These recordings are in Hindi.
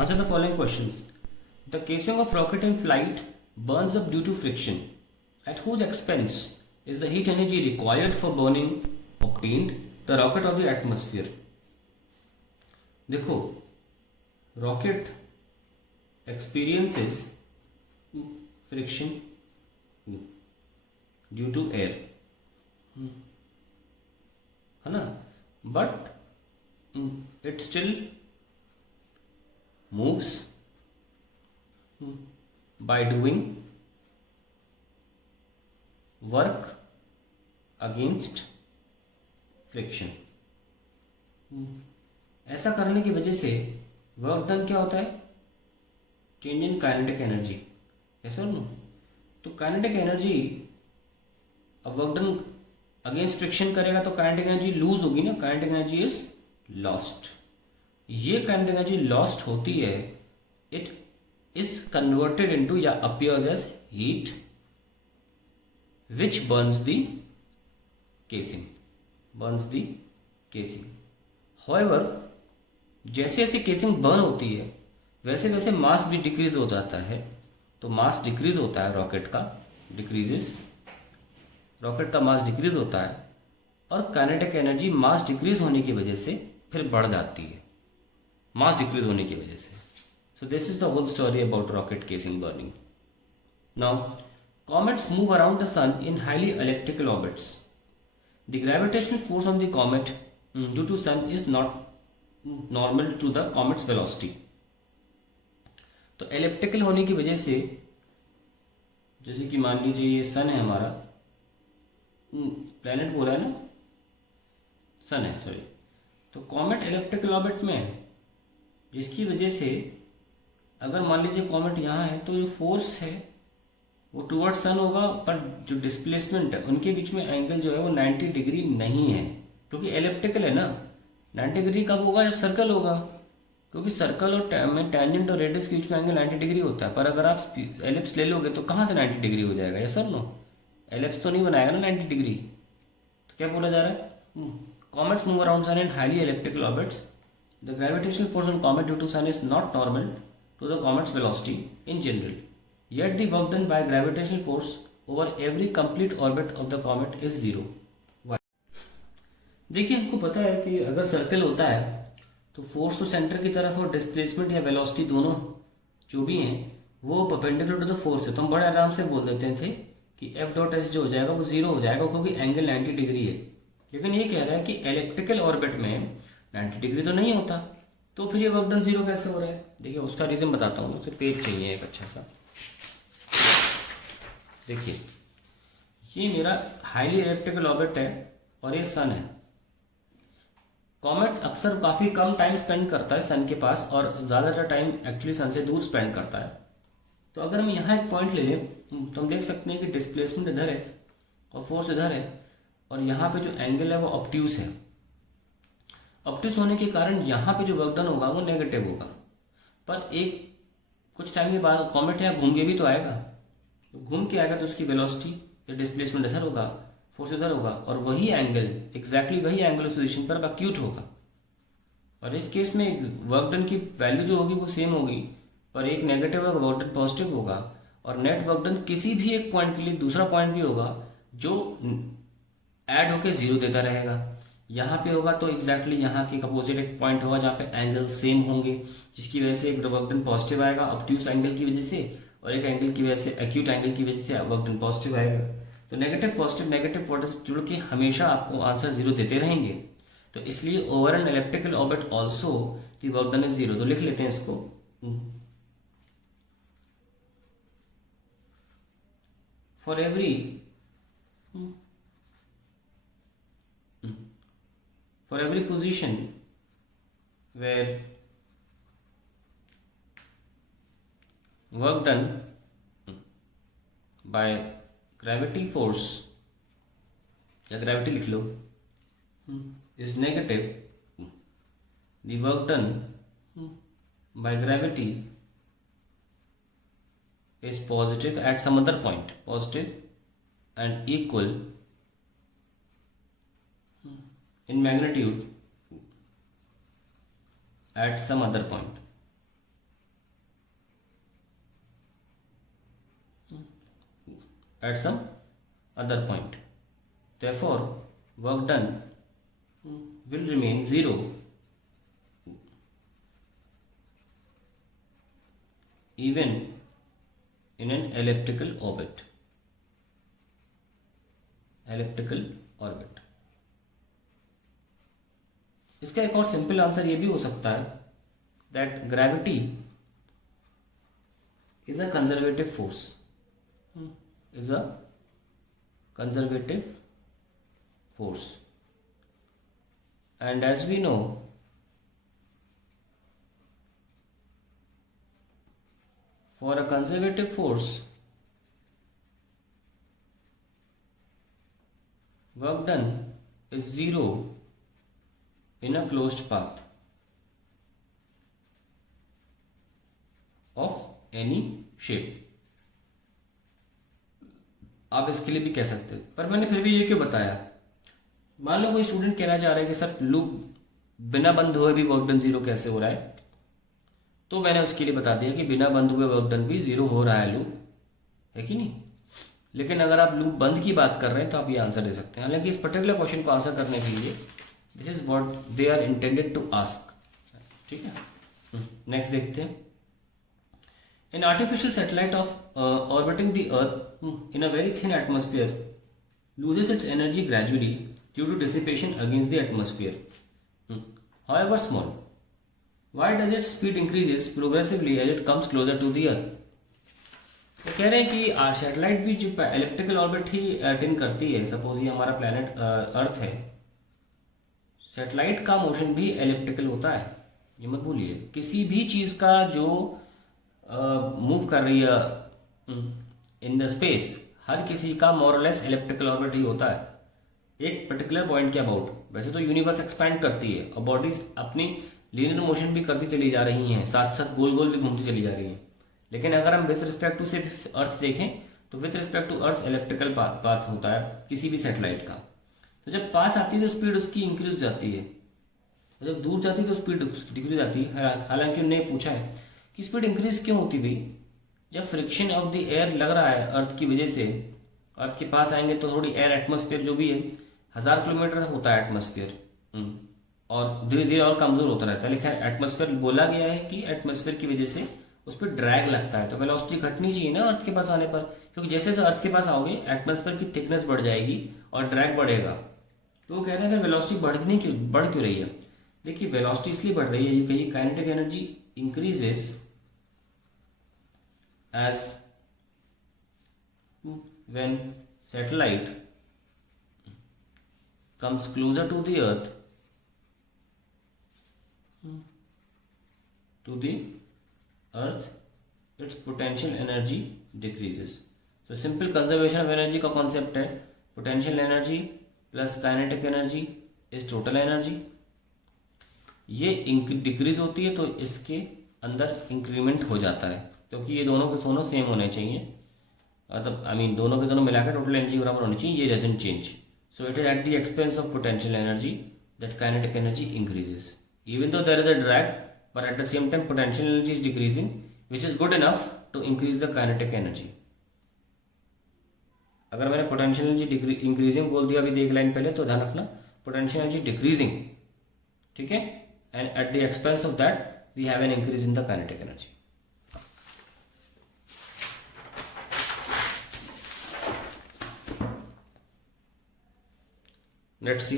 Answer the following questions. The casing of rocket in flight burns up due to friction. At whose expense is the heat energy required for burning obtained, the rocket or the atmosphere? देखो, rocket experiences friction due to air, है ना, but it still moves by doing work against friction. ऐसा करने की वजह से वर्क डन क्या होता है? चेंज इन काइनेटिक एनर्जी, ऐसा नो? तो काइनेटिक एनर्जी, अब वर्क डन अगेंस्ट फ्रिक्शन करेगा तो काइनेटिक एनर्जी लूज होगी ना, काइनेटिक एनर्जी इज लॉस्ट. ये काइनेटिक एनर्जी लॉस्ट होती है, इट इज कन्वर्टेड इनटू या appears as heat which burns the casing, however जैसे जैसे केसिंग बर्न होती है वैसे वैसे मास भी डिक्रीज हो जाता है. तो मास डिक्रीज होता है, रॉकेट का मास डिक्रीज होता है और काइनेटिक एनर्जी मास डिक्रीज होने की वजह से फिर बढ़ जाती है, मास डिक्रीज होने की वजह से. So this is the whole story about rocket casing burning. Now comets move around the sun in highly elliptical orbits. The gravitational force on the comet due to sun is not normal to the comet's velocity. तो एलिप्टिकल होने की वजह से, जैसे कि मान लीजिए ये सन है हमारा, प्लेनेट बोला है ना, सन है सॉरी, तो कॉमेट एलिप्टिकल ऑर्बिट में है, जिसकी वजह से अगर मान लीजिए कॉमेट यहाँ है तो जो फोर्स है वो टुवर्ड सन होगा, पर जो डिस्प्लेसमेंट है उनके बीच में एंगल जो है वो 90 डिग्री नहीं है, क्योंकि एलिप्टिकल है ना. 90 डिग्री कब होगा? जब सर्कल होगा, क्योंकि सर्कल और टैंजेंट और रेडियस के बीच में एंगल 90 डिग्री होता है. पर अगर आप एलिप्स ले लोगे तो कहाँ से 90 डिग्री हो जाएगा? यस और नो? एलिप्स तो नहीं बनाएगा ना 90 डिग्री. तो क्या बोला जा रहा है? Comets move around sun in highly elliptical orbits. The gravitational force on comet due to sun is not normal to the comet's velocity in general. Yet the work done by gravitational force over every complete orbit of the comet is zero. Why? देखिए, हमको पता है कि अगर सर्कल होता है तो फोर्स तो सेंटर की तरफ और डिस्प्लेसमेंट या वेलोसिटी दोनों जो भी हैं वो परपेंडिकुलर टू द फोर्स है. तो हम बड़े आराम से बोल देते थे कि F डॉट एस जो हो जाएगा वो जीरो हो जाएगा, क्योंकि एंगल 90 डिग्री है. लेकिन ये कह रहा है कि एलिप्टिकल ऑर्बिट में 90 डिग्री तो नहीं होता, तो फिर ये वर्क डन जीरो कैसे हो रहा है? देखिए, उसका रीजन बताता हूँ. मुझे पेज चाहिए एक अच्छा सा. देखिए, ये मेरा हाईली एलिप्टिकल ऑर्बिट है और ये सन है. कॉमेट अक्सर काफ़ी कम टाइम स्पेंड करता है सन के पास और ज़्यादातर टाइम एक्चुअली सन से दूर स्पेंड करता है. तो अगर हम यहाँ एक पॉइंट ले लें तो हम देख सकते हैं कि डिस्प्लेसमेंट इधर है और फोर्स इधर है, और यहाँ पे जो एंगल है वो ऑब्ट्यूस है. ऑब्ट्यूस होने के कारण यहाँ पे जो वर्क डन होगा वो नेगेटिव होगा. पर एक कुछ टाइम के बाद कॉमेट यहाँ घूम के भी तो आएगा, तो घूम के आएगा तो उसकी वेलोसिटी या डिस्प्लेसमेंट इधर होगा, फोर्स इधर होगा, और वही एंगल, एग्जैक्टली वही एंगल उस पोजीशन पर एक्यूट होगा. और इस केस में वर्क डन की वैल्यू जो होगी वो सेम होगी, पर एक नेगेटिव और वर्क डन पॉजिटिव होगा, और नेट वर्क डन किसी भी एक पॉइंट के लिए दूसरा पॉइंट भी होगा जो ऐड होकर जीरो देता रहेगा. यहाँ पे होगा तो एग्जैक्टली यहाँ के अपोजिट एक पॉइंट होगा जहाँ पे एंगल सेम होंगे, जिसकी वजह से एक वर्क डन पॉजिटिव आएगा ऑब्ट्यूस एंगल की वजह से, और एक एंगल की वजह से एक्यूट एंगल की वजह से वर्क डन पॉजिटिव आएगा. तो नेगेटिव पॉजिटिव जुड़ के हमेशा आपको आंसर जीरो देते रहेंगे. तो इसलिए over an elliptical orbit also the work done is zero. तो लिख लेते हैं इसको. For every position where work done by gravity force या gravity लिख लो is negative, the work done by gravity is positive at some other point, positive and equal in magnitude at some other point. at some other point. Therefore, work done will remain 0 even in an elliptical orbit. Elliptical orbit. इसका एक और सिंपल आंसर ये भी हो सकता है that gravity is a conservative force. Is a conservative force. And as we know, for a conservative force, work done is 0 in a closed path of any shape. आप इसके लिए भी कह सकते हो, पर मैंने फिर भी ये क्यों बताया? मान लो कोई स्टूडेंट कहना चाह रहा है कि सर लूप बिना बंद हुए भी वर्क डन 0 कैसे हो रहा है, तो मैंने उसके लिए बता दिया कि बिना बंद हुए वर्क डन भी 0 हो रहा है, लूप है कि नहीं। लेकिन अगर आप लूप बंद की बात कर रहे हैं तो आप ये आंसर दे सकते हैं। हालांकि इस पर्टिकुलर क्वेश्चन को आंसर करने के लिए this is what they are intended to ask, ठीक है। नेक्स्ट देखते हैं। An artificial satellite of orbiting the Earth in a very thin atmosphere loses its energy gradually due to dissipation against the atmosphere, however small. Why does its speed increases progressively as it comes closer to the Earth? तो कह रहे हैं कि सैटेलाइट भी जो इलेक्ट्रिकल ऑर्बिट ही अटेन करती है। सपोज ये हमारा प्लैनेट अर्थ है, सैटेलाइट का मोशन भी इलेक्ट्रिकल होता है, ये मत भूलिए। किसी भी चीज़ का जो मूव कर रही है इन द स्पेस, हर किसी का मोर और लेस इलेक्ट्रिकल ऑर्बिट ही होता है एक पर्टिकुलर पॉइंट के अबाउट। वैसे तो यूनिवर्स एक्सपैंड करती है और बॉडीज अपनी लीनियर मोशन भी करती चली जा रही हैं, साथ साथ गोल गोल भी घूमती चली जा रही हैं। लेकिन अगर हम विथ रिस्पेक्ट टू सिर्फ अर्थ देखें तो with respect to earth electrical path होता है किसी भी सैटेलाइट का। तो जब पास आती है तो स्पीड उसकी इंक्रीज हो जाती है, जब दूर जाती है तो स्पीड डिक्रीज जाती है। हालांकि उन्हें पूछा है कि स्पीड इंक्रीज क्यों होती भाई? जब फ्रिक्शन ऑफ द एयर लग रहा है अर्थ की वजह से, अर्थ के पास आएंगे तो थोड़ी एयर एटमॉस्फेयर जो भी है 1000 किलोमीटर होता है एटमॉस्फेयर, और धीरे धीरे और कमजोर होता रहता है। लेकिन एटमॉस्फेयर बोला गया है कि एटमॉस्फेयर की वजह से उस पर ड्रैग लगता है, तो वेलोसिटी घटनी चाहिए ना अर्थ के पास आने पर, क्योंकि जैसे जैसे अर्थ के पास आओगे एटमॉस्फेयर की थिकनेस बढ़ जाएगी और ड्रैग बढ़ेगा। तो वो कह रहे हैं वेलोसिटी बढ़ क्यों रही है? देखिए वेलोसिटी इसलिए बढ़ रही है क्योंकि kinetic energy increases as when satellite comes closer to the earth its potential energy decreases. So simple conservation of energy का कॉन्सेप्ट है potential energy plus kinetic energy is total energy. ये डिक्रीज होती है तो इसके अंदर इंक्रीमेंट हो जाता है, क्योंकि ये दोनों के दोनों सेम होने चाहिए, मतलब दोनों के दोनों मिलाकर टोटल एनर्जी बराबर होनी चाहिए। ये doesn't change, so it is at the expense of potential energy that kinetic energy increases even though there is a drag, but at the same time potential energy is decreasing which is good enough to increase the kinetic energy. अगर मैंने पोटेंशियल एनर्जी इंक्रीजिंग बोल दिया अभी देख लाइन पहले, तो ध्यान रखना पोटेंशियल एनर्जी डिक्रीजिंग, ठीक है, and at the expense of that we have an increase in the kinetic energy. Let's see.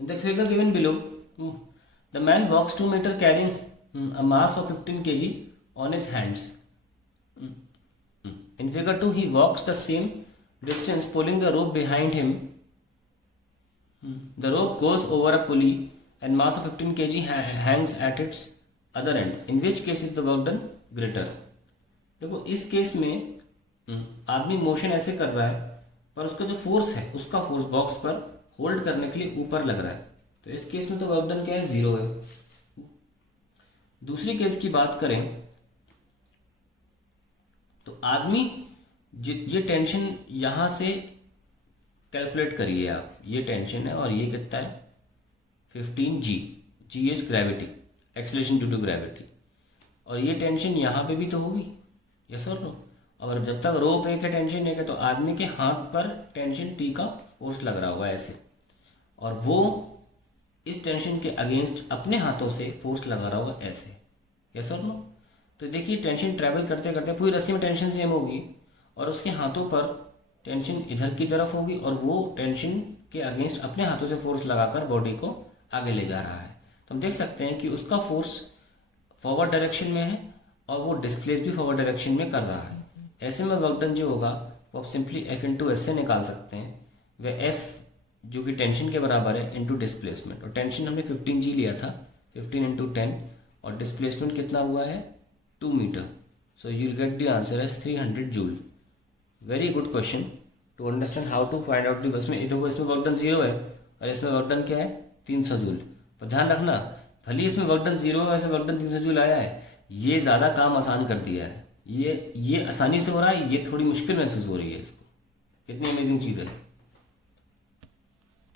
In the figure given below, the man walks 2 meters carrying a mass of 15 kg on his hands. In figure 2, he walks the same distance pulling the rope behind him. The rope goes over a pulley and mass of 15 kg hangs at its other end. In which case is the work done greater? देखो इस केस में आदमी मोशन ऐसे कर रहा है पर उसका जो फोर्स है उसका फोर्स बॉक्स पर होल्ड करने के लिए ऊपर लग रहा है, तो इस केस में तो वर्क डन क्या है 0 है। दूसरी केस की बात करें तो आदमी ये टेंशन यहां से कैलकुलेट करिए आप, ये टेंशन है और ये कितना है 15G, G is gravity, acceleration due to gravity, और ये टेंशन यहाँ पे भी तो होगी, यस और नो, और जब तक रोप एक है टेंशन एक है, तो आदमी के हाथ पर टेंशन टी का फोर्स लग रहा होगा ऐसे, और वो इस टेंशन के अगेंस्ट अपने हाथों से फोर्स लगा रहा होगा ऐसे। यस और नो? तो देखिए टेंशन ट्रैवल करते करते पूरी रस्सी में टेंशन सेम होगी और उसके हाथों पर टेंशन इधर की तरफ होगी और वो टेंशन के अगेंस्ट अपने हाथों से फोर्स लगाकर बॉडी को आगे ले जा रहा है। तो हम देख सकते हैं कि उसका फोर्स फॉरवर्ड डायरेक्शन में है और वो डिस्प्लेस भी फॉरवर्ड डायरेक्शन में कर रहा है। ऐसे में वर्क डन जो होगा वो आप सिंपली F इंटू एस से निकाल सकते हैं, वह F जो कि टेंशन के बराबर है इंटू डिस्प्लेसमेंट, और टेंशन हमने 15G लिया था, 15 इंटू 10, और डिस्प्लेसमेंट कितना हुआ है 2 meter. So you will get the answer as 300 joule. Very good question to understand how to find out the. इसमें इसमें वर्क डन 0 है और इसमें वर्क डन क्या है 300 जूल। पर ध्यान रखना, भले इसमें वर्क डन 0 है, वैसे वर्क डन 300 जूल आया है, ये ज़्यादा काम आसान कर दिया है। ये आसानी से हो रहा है, ये थोड़ी मुश्किल महसूस हो रही है इसको। कितनी अमेजिंग चीज़ है।